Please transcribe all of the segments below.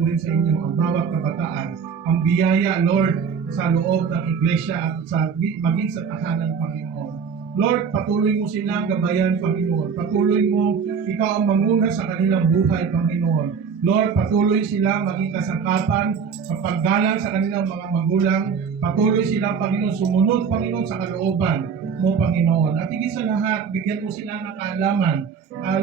po rin sa inyo ang bawat kabataan, ang biyaya, Lord, sa loob ng iglesia at maging sa tahanan, Panginoon. Lord, patuloy mo silang gabayan, Panginoon. Patuloy mo, ikaw ang manguna sa kanilang buhay, Panginoon. Lord, patuloy sila maging kasangkapan sa paggalang sa kanilang mga magulang. Patuloy sila, Panginoon, sumunod, Panginoon, sa kalooban mo, Panginoon. At higit sa lahat, bigyan mo sila ng kaalaman,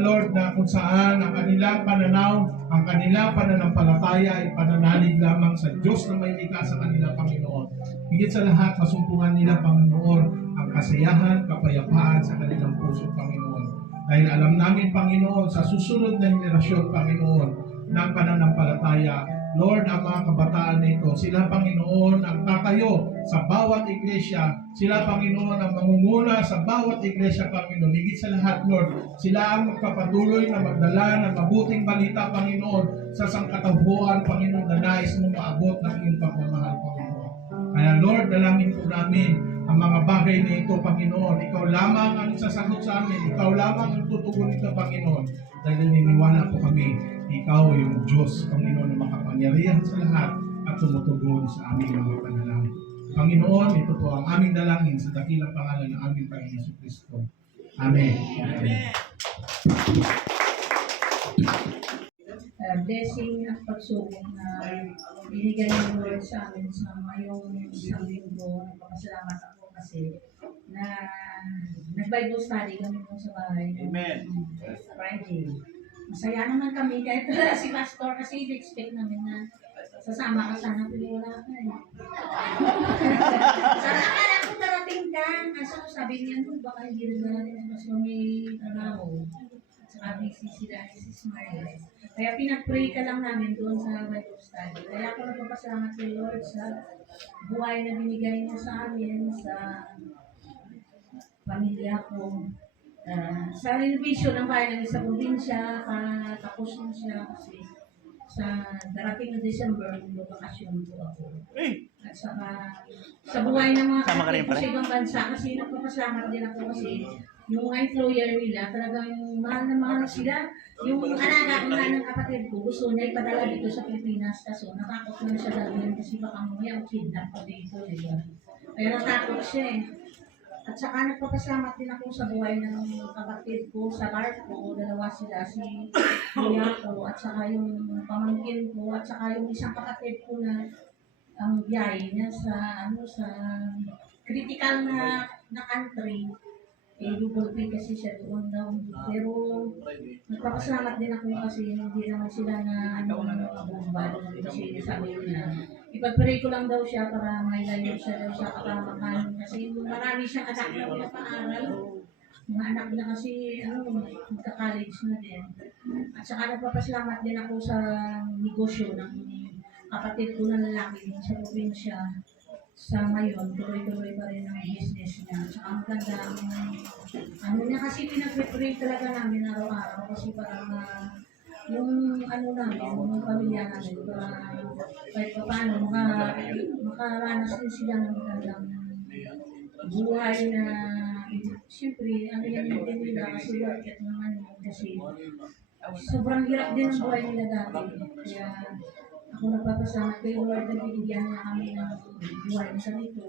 Lord, na kung saan ang kanilang pananaw, ang kanilang pananampalataya ay pananalig lamang sa Diyos na may likha sa kanila, Panginoon. Higit sa lahat, masumpungan nila, Panginoon, ang kasayahan, kapayapaan sa kanilang puso, Panginoon. Dahil alam namin, Panginoon, sa susunod na henerasyon, Panginoon, ng pananampalataya, Lord, ang mga kabataan nito, sila, Panginoon, ang tatayo sa bawat iglesia, sila, Panginoon, ang mangunguna sa bawat iglesia, Panginoon. Higit sa lahat, Lord, sila ang magpapatuloy na magdala ng mabuting balita, Panginoon, sa sangkatauhan, Panginoon, na nais mong maabot ng iyong pagmamahal, Panginoon. Kaya, Lord, dalangin po namin ang mga bagay na ito, Panginoon. Ikaw lamang ang sasagot sa amin. Ikaw lamang ang tutugon ito, Panginoon. Dahil naniniwala po kami, ikaw yung Diyos, Panginoon, na makapangyarihan sa lahat at tumutugon sa aming mga panalangin. Panginoon, ito po ang aming dalangin sa dakilang pangalan ng aming Panginoon Jesucristo. Amen. Amen. Blessing at pagsubok na binigay ng Lord sa amin sa ngayong isang linggo. Nagpapasalamat ako kasi na nag-Bible study kami po sa bahay. Amen. Friday. Masaya naman kami kahit wala si Pastor kasi expect namin na sasama ka sana pero wala ka eh. Sana akala ko darating ka. Kaso sabi niya doon baka hindi rin natin mas may trabaho. Saka busy sila si Smiley. Kaya pinag-pray ka lang namin doon sa Bible study. Kaya ako nagpapasalamat kay Lord sa buhay na binigay niya sa amin, sa pamilya ko. Sa renovation ng bayan ng sa probinsya, tapos na siya kasi sa darating na December, bakasyon po ako. At saka sa buhay ng mga kapatid ko sa ibang bansa, kasi nagpapasalamat din ako kasi yung employer nila, talagang mahal na mahal sila. Yung alaga ko nga ng kapatid ko, gusto niya ipadala dito sa Pilipinas. Kaso natakot na siya gagawin kasi baka mamaya kidnap ko dito. Diba? Kaya natakot siya eh. At saka nagpapasalamat din ako sa buhay ng kapatid ko sa barko. Dalawa sila, si kuya ko at saka yung pamangkin ko at saka yung isang kapatid ko na ang biyay niya sa critical na country. Double pay kasi siya doon daw. Pero nagpapasalamat din ako kasi hindi naman sila na bomba doon kasi sabi nila. Ipag-pray ko lang daw siya para may layo siya daw sa kapamakan. Kasi marami siyang anak na pinapaaral. Mga anak na kasi magka-college na din. At saka nagpapasalamat din ako sa negosyo ng kapatid ko na lalaki din sa probinsya. Sa ngayon, tuloy-tuloy pa rin ang business niya. Tsaka maganda ang niya kasi pinag-pray talaga namin araw-araw kasi para yung namin, yung pamilya namin, para kahit pa paano, makaranas din sila ng magandang buhay na siyempre, yan din nila kasi work it naman yun kasi sobrang hirap din ang buhay nila dati. Kaya ako nagpapasalamat kay Lord na binigyan niya kami ng buhay sa nito.